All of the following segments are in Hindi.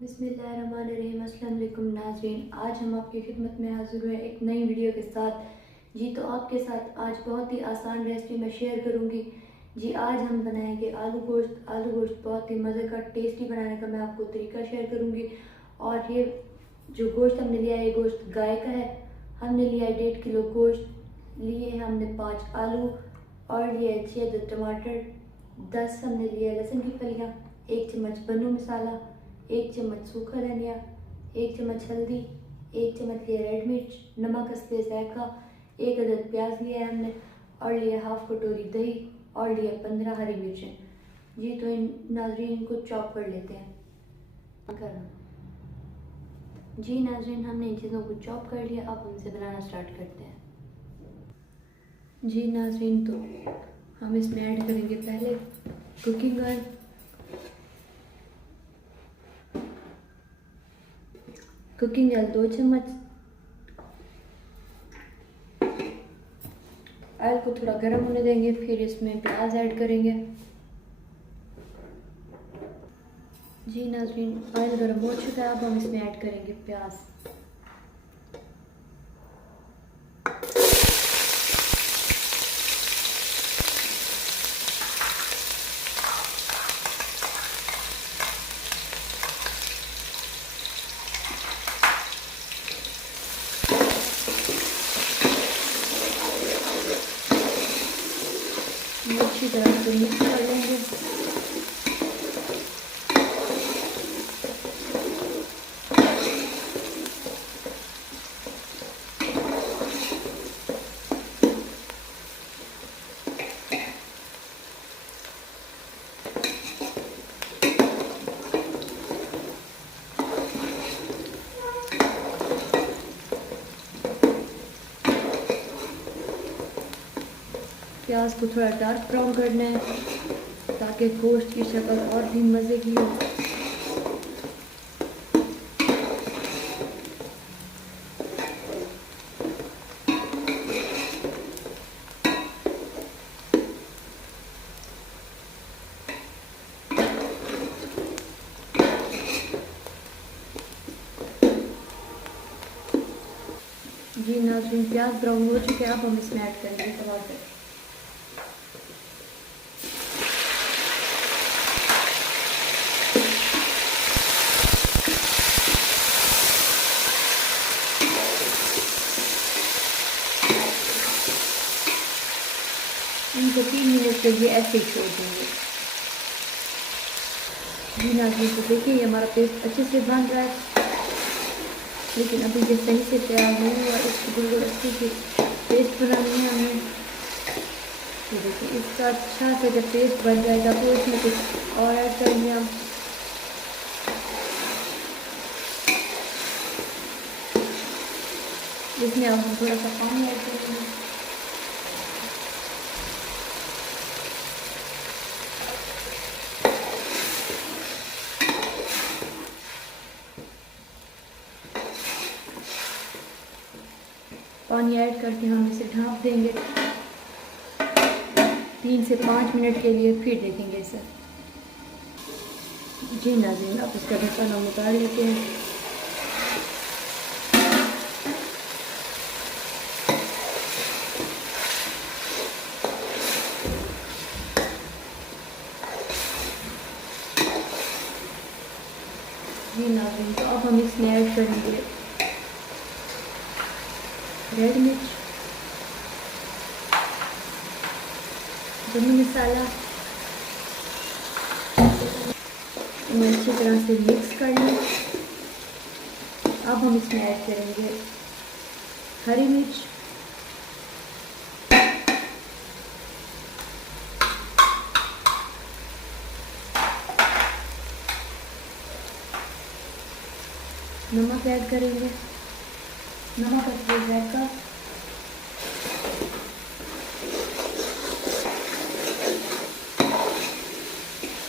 बिस्मिल्लाहिर्रहमानिर्रहीम। अस्सलाम वालेकुम नाज़रीन, आज हम आपकी खिदमत में हाजिर हुए एक नई वीडियो के साथ। जी तो आपके साथ आज बहुत ही आसान रेसिपी मैं शेयर करूंगी। जी आज हम बनाएंगे आलू गोश्त। आलू गोश्त बहुत ही मज़े का टेस्टी बनाने का मैं आपको तरीका शेयर करूंगी। और ये जो गोश्त हमने लिया है ये गोश्त गाय का है। हमने लिया है 1.5 किलो गोश्त, लिए हमने 5 आलू और लिए 6 अदद टमाटर, 10 हमने लिए लहसुन की फलियाँ, 1 चम्मच बन्नू मसाला, 1 चम्मच सूखा धनिया, 1 चम्मच हल्दी, 1 चम्मच लिया रेड मिर्च, नमक हस्बे ज़ायक़ा, 1 अदद प्याज लिया है हमने और लिया हाफ कटोरी दही और लिया 15 हरी मिर्चें। जी तो इन नाजरीन को चॉप कर लेते हैं। जी नाजरीन, हमने इन चीज़ों को चॉप कर लिया, अब हम इसे बनाना स्टार्ट करते हैं। जी नाजरीन, तो हम इसमें ऐड करेंगे पहले कुकिंग ऑयल। कुकिंग ऑयल 2 चम्मच। ऑयल को थोड़ा गर्म होने देंगे, फिर इसमें प्याज ऐड करेंगे। जी नाज़रीन, ऑयल गर्म हो चुका है, अब हम इसमें ऐड करेंगे प्याज। अच्छी तरह से मिक्स कर लेंगे। प्याज को थोड़ा डार्क ब्राउन करना है ताकि गोश्त की शक्ल और भी मज़े की हो। जी नाज़रीन, प्याज ब्राउन हो चुके हैं, अब हम इसमें ऐड करेंगे टमाटर। इनको 3 मिनट के लिए ऐसे ही छोड़ देंगे। जी नाज़रीन, तो देखिए ये हमारा पेस्ट अच्छे से बन रहा है, लेकिन अभी ये सही से तैयार नहीं हुआ। इसकी बिल्कुल अच्छी सी पेस्ट बनानी है हमें। तो देखिए इसका अच्छा से जब पेस्ट बन जाएगा तो इसमें कुछ और ऐड करेंगे हम। इसमें अब हम थोड़ा सा पानी ऐड करेंगे। पानी ऐड करके हम इसे ढाँप देंगे 3 से 5 मिनट के लिए, फिर देखेंगे इसे। जी नाज़रीन, अब इसका ढक्कन हम उतार लेते हैं। जी नाज़रीन, तो अब हम इसमें ऐड करेंगे रेड मिर्च, गरम मसाला। इन्हें अच्छी तरह से मिक्स कर लें। अब हम इसमें ऐड करेंगे हरी मिर्च, नमक ऐड करेंगे, नमक हस्बे ज़ायक़ा।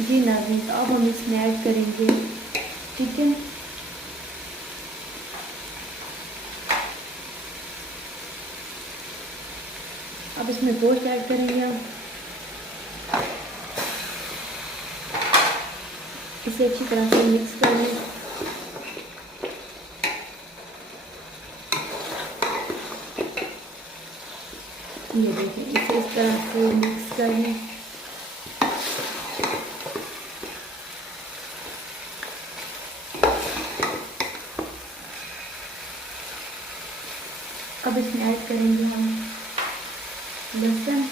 जी नाज़रीन, तो अब हम इसमें ऐड करेंगे चिकन। अब इसमें गोश्त ऐड करेंगे हम। इसे अच्छी तरह से मिक्स कर लें। तरह से मिक्स कर लें। अब इसमें ऐड करेंगे हम लहसुन,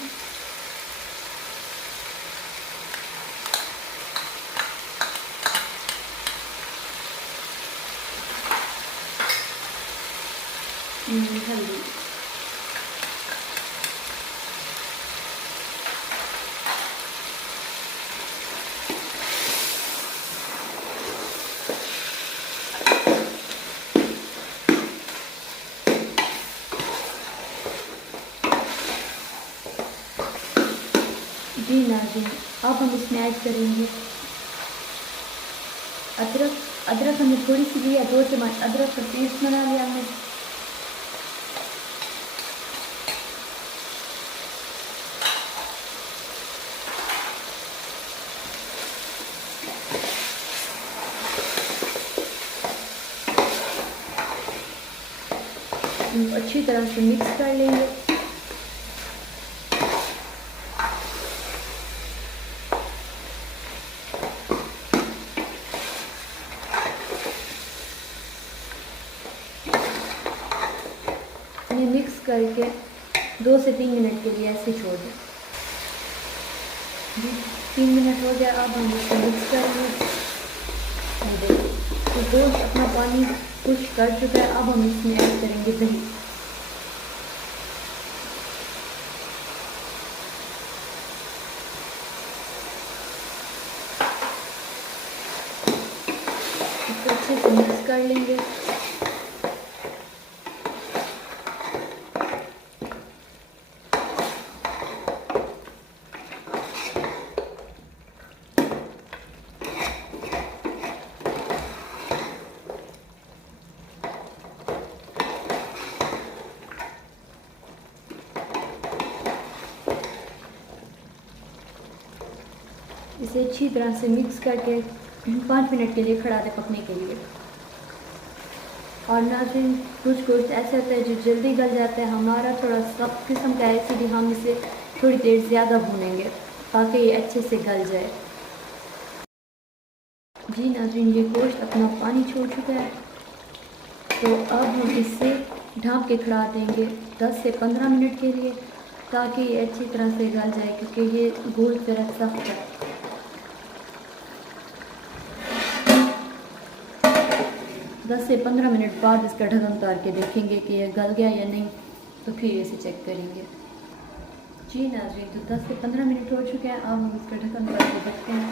हल्दी, जी नाज़रीन, अब हम इसमें ऐड करेंगे अदरक। अदरक हमने थोड़ी सी लिया, 2 चम्मच अदरक का पेस्ट बना लिया हमने। अच्छी तरह से मिक्स कर लेंगे। मिक्स करके 2 से 3 मिनट के लिए ऐसे छोड़ दें। 3 मिनट हो गया, अब हम इसको मिक्स करेंगे। तो गोश्त अपना पानी खुश कर चुका है। अब हम इसमें ऐड करेंगे दही। इसको अच्छे से मिक्स कर लेंगे। इसे अच्छी तरह से मिक्स करके 5 मिनट के लिए खड़ा दें पकने के लिए। और नाज़रीन, कुछ गोश्त ऐसे होता है जो जल्दी गल जाता है। हमारा थोड़ा सख्त किस्म का है, इसलिए हम इसे थोड़ी देर ज़्यादा भूनेंगे ताकि ये अच्छे से गल जाए। जी नाज़रीन, ये गोश्त अपना पानी छोड़ चुका है, तो अब हम इसे ढाँप के खड़ा देंगे 10 से 15 मिनट के लिए ताकि ये अच्छी तरह से गल जाए, क्योंकि ये गोश्त ज़रा सख्त है। 10 से 15 मिनट बाद इसका ढक्कन उतार के देखेंगे कि यह गल गया या नहीं, तो फिर इसे चेक करेंगे। जी नाज़रीन, तो 10 से 15 मिनट हो चुके हैं। अब हम इसका ढक्कन उतार के देखते हैं।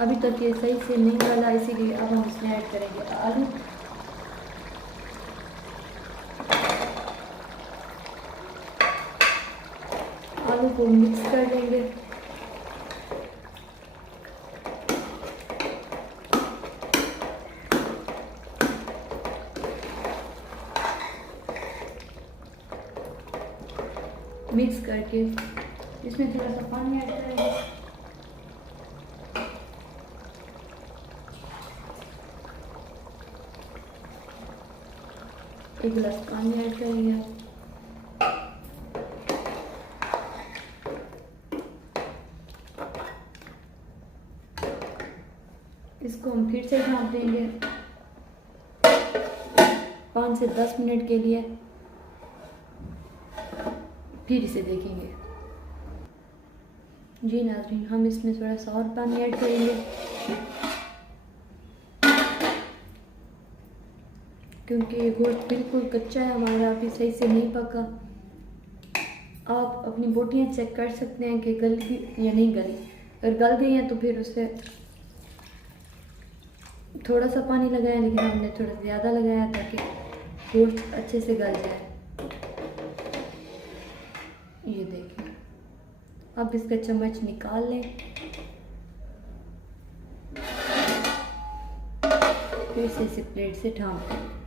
अभी तक ये सही से नहीं गला, इसीलिए अब हम इसमें ऐड करेंगे आलू। आलू को मिक्स कर देंगे। मिक्स करके इसमें थोड़ा सा पानी ऐड करेंगे। एक गिलास पानी ऐड करेंगे। इसको हम फिर से ढाँप देंगे 5 से 10 मिनट के लिए, फिर इसे देखेंगे। जी नाज़रीन, हम इसमें थोड़ा सा और पानी ऐड करेंगे क्योंकि ये गोश्त बिल्कुल कच्चा है हमारा, अभी सही से नहीं पका। आप अपनी बोटियां चेक कर सकते हैं कि गल गई या नहीं गली। अगर गल गई हैं तो फिर उससे थोड़ा सा पानी लगाया, लेकिन हमने थोड़ा ज़्यादा लगाया ताकि गोश्त अच्छे से गल जाए। ये देखिए, अब इसका चम्मच निकाल लें, फिर से इसे प्लेट से ढाँप दें।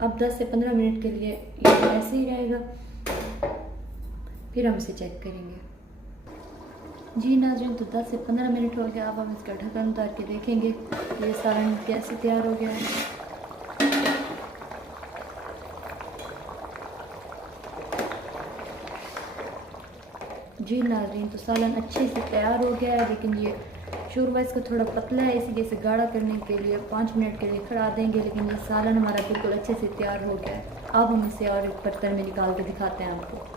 अब 10 से 15 मिनट के लिए ये ऐसे ही रहेगा। फिर हम इसे चेक करेंगे। जी नाज़रीन, तो 10 से 15 मिनट हो गया। अब हम इसका ढक्कन उतार के देखेंगे ये सालन कैसे तैयार हो गया है। जी नाज़रीन, तो सालन अच्छे से तैयार हो गया है, लेकिन ये शोरबा इसका थोड़ा पतला है, इसलिए इसे गाढ़ा करने के लिए 5 मिनट के लिए खड़ा देंगे। लेकिन ये सालन हमारा बिल्कुल अच्छे से तैयार हो गया है। अब हम इसे और एक बर्तन में निकाल के दिखाते हैं आपको।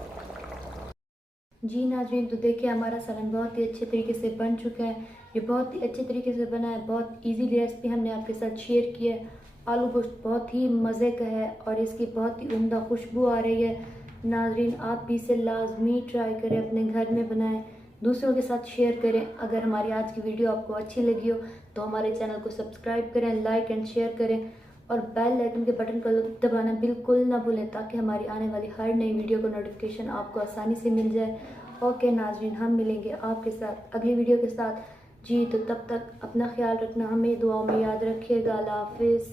जी नाज़रीन, तो देखिए हमारा सालन बहुत ही अच्छे तरीके से बन चुका है। ये बहुत ही अच्छे तरीके से बना है, बहुत इजीली रेसिपी हमने आपके साथ शेयर की है। आलू गोश्त बहुत ही मज़े का है और इसकी बहुत ही उम्दा खुशबू आ रही है। नाज़रीन, आप भी इसे लाजमी ट्राई करें, अपने घर में बनाएं, दूसरों के साथ शेयर करें। अगर हमारी आज की वीडियो आपको अच्छी लगी हो तो हमारे चैनल को सब्सक्राइब करें, लाइक एंड शेयर करें और बेल आइकन के बटन को दबाना बिल्कुल ना भूलें, ताकि हमारी आने वाली हर नई वीडियो को नोटिफिकेशन आपको आसानी से मिल जाए। ओके नाज़रीन, हम मिलेंगे आपके साथ अगली वीडियो के साथ। जी तो तब तक अपना ख्याल रखना, हमें दुआओं में याद रखिएगा। अल्लाह हाफिज़।